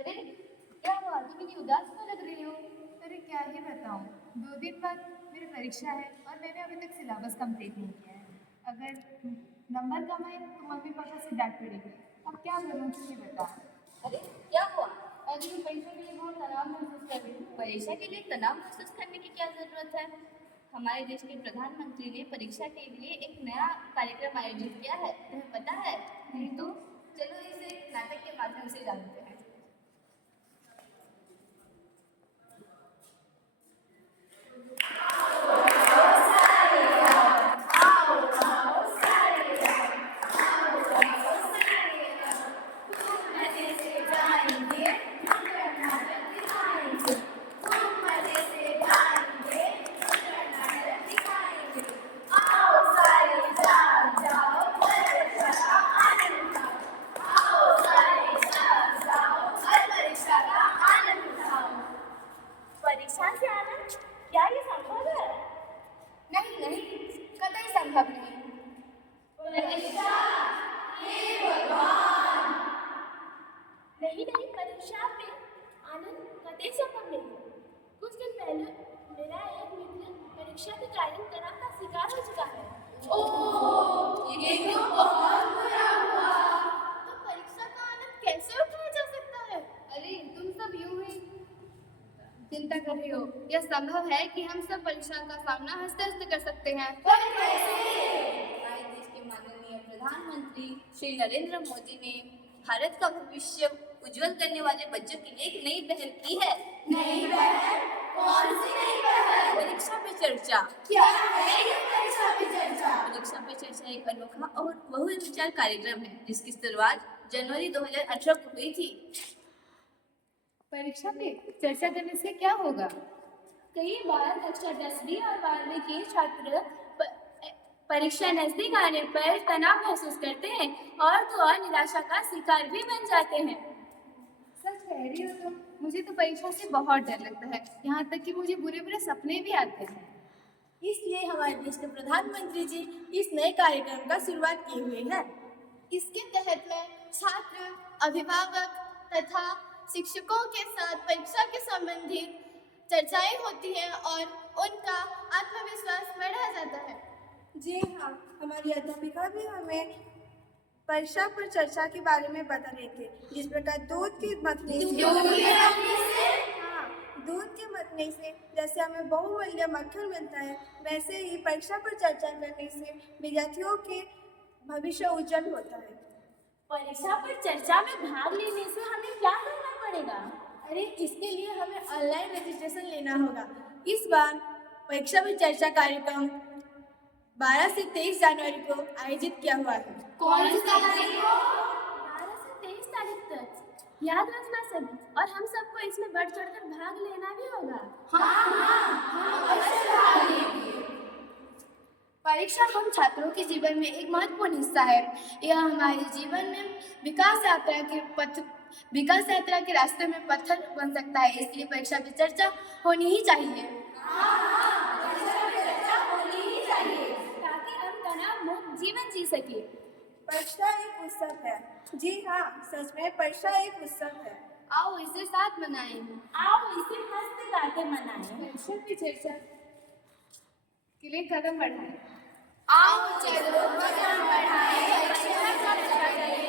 अरे क्या हुआ, तुम इतनी उदास क्यों लग रही हो? अरे क्या ही बताऊँ, 2 दिन बाद मेरी परीक्षा है और मैंने अभी तक सिलेबस कंप्लीट नहीं किया है। अगर नंबर कम आए तो मम्मी पापा से डांट पड़ेगी। अब क्या करूँ तुम ही बता। अरे क्या हुआ? अरे तुम परीक्षा के लिए बहुत तनाव महसूस कर रही हो। परीक्षा के लिए तनाव महसूस करने की क्या जरूरत है? हमारे देश के प्रधानमंत्री ने परीक्षा के लिए एक नया कार्यक्रम आयोजित किया है, तुम्हें पता है? नहीं तो चलो इसे एक नाटक के माध्यम से जानते हैं। परीक्षा से आनंद, क्या ये संभव है? नहीं नहीं, कतई संभव नहीं। नहीं नहीं, परीक्षा में आनंद कतई संभव नहीं। कुछ दिन पहले मेरा एक मित्र परीक्षा के कारण तनाव का शिकार हो चुका है। ये तो बहुत बुरा हुआ। तो परीक्षा का आनंद कैसे उठाया जा सकता है? अरे तुम सब यूं ही चिंता कर रही हो। यह संभव है कि हम सब परीक्षा का सामना हंसते हंसते कर सकते हैं। हमारे देश के माननीय प्रधानमंत्री श्री नरेंद्र मोदी ने भारत का भविष्य उज्जवल करने वाले बच्चों के लिए एक नई पहल की है। नई पहल? कौन सी नई पहल? परीक्षा पे चर्चा। क्या है ये परीक्षा पे चर्चा? परीक्षा पे चर्चा एक अनोखा और बहुविचार कार्यक्रम है जिसकी शुरुआत जनवरी 2018 को हुई थी। परीक्षा पे चर्चा करने से क्या होगा? कई बार कक्षा 10वीं और 12वीं के छात्र परीक्षा नजदीक आने पर तनाव महसूस करते हैं और तो और निराशा का शिकार भी बन जाते हैं। सच कह रही हो तुम। मुझे तो परीक्षा से बहुत डर लगता है, यहाँ तक कि मुझे बुरे बुरे सपने भी आते हैं। इसलिए हमारे देश के प्रधानमंत्री जी इस नए कार्यक्रम का शुरुआत किए हुए हैं। इसके तहत में छात्र, अभिभावक तथा शिक्षकों के साथ परीक्षा के संबंधित चर्चाएं होती हैं और उनका आत्मविश्वास बढ़ाया जाता है। जी हाँ, हमारी अध्यापिका भी हमें परीक्षा पर चर्चा के बारे में बता रहे थे। जिस प्रकार दूध के मतने से जैसे हमें बहुमूल्य मक्खन मिलता है, वैसे ही परीक्षा पर चर्चा करने से विद्यार्थियों के भविष्य उज्जवल होता है। परीक्षा पर चर्चा में भाग लेने से हमें क्या करना पड़ेगा? अरे इसके लिए हमें ऑनलाइन रजिस्ट्रेशन लेना होगा। इस बार परीक्षा पर चर्चा कार्यक्रम 12 से 23 जनवरी को आयोजित किया हुआ है। कौन सी तारीख को? 12 से 23 तारीख तक। याद रखना सभी, और हम सबको इसमें बढ़ चढ़कर भाग लेना भी होगा। परीक्षा हम छात्रों के जीवन में एक महत्वपूर्ण हिस्सा है। यह हमारे जीवन में विकास यात्रा के रास्ते में पत्थर बन सकता है। इसलिए परीक्षा पे चर्चा होनी ही चाहिए। ताकि हम तनाव मुक्त जीवन जी सके। परीक्षा एक उत्सव है। जी हाँ, सच में परीक्षा एक उत्सव है। आओ इसे साथ मनाएं। आओ इसे हंसते गाते मनाएं। परीक्षा पे चर्चा के लिए कदम बढ़ाएं। आओ चलो कदम बढ़ाएं, परीक्षा पर चर्चा करें।